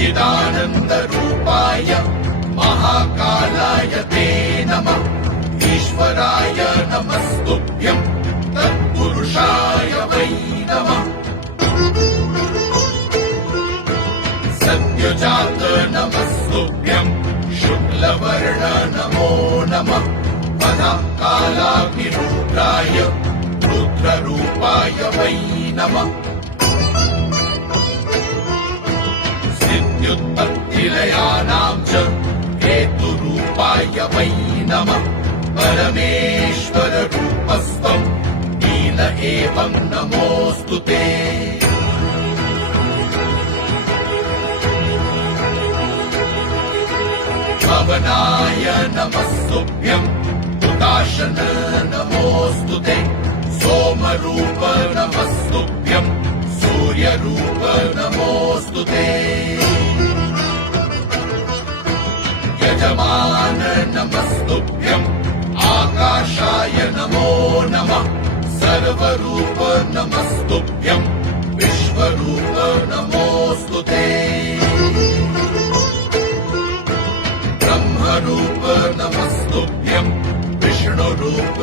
चिदानन्दरूपाय महाकालाय ते नमः। ईश्वराय नमस्तुभ्यं तत्पुरुषाय वै नमः। सद्योजात नमस्तुभ्यं शुक्लवर्ण नमो नमः। वनः कालाग्निरुद्राय रुद्ररूपाय वै नमः। सिद्ध्युत्पत्तिलयानां च हेतुरूपाय वै नमः। परमेश्वररूपस्त्वं नील एवं नमोऽस्तु ते। पवनाय नमस्तुभ्यं हुताशन नमोऽस्तु ते। सोमरूप नमस्तुभ्यं सूर्यरूप नमोऽस्तु ते। यजमान नमस्तुभ्यं आकाशाय नमो नमः। सर्वरूप नमस्तुभ्यं विश्वरूप नमोऽस्तु ते। ब्रह्मरूप नमस्तुभ्यं विष्णुरूप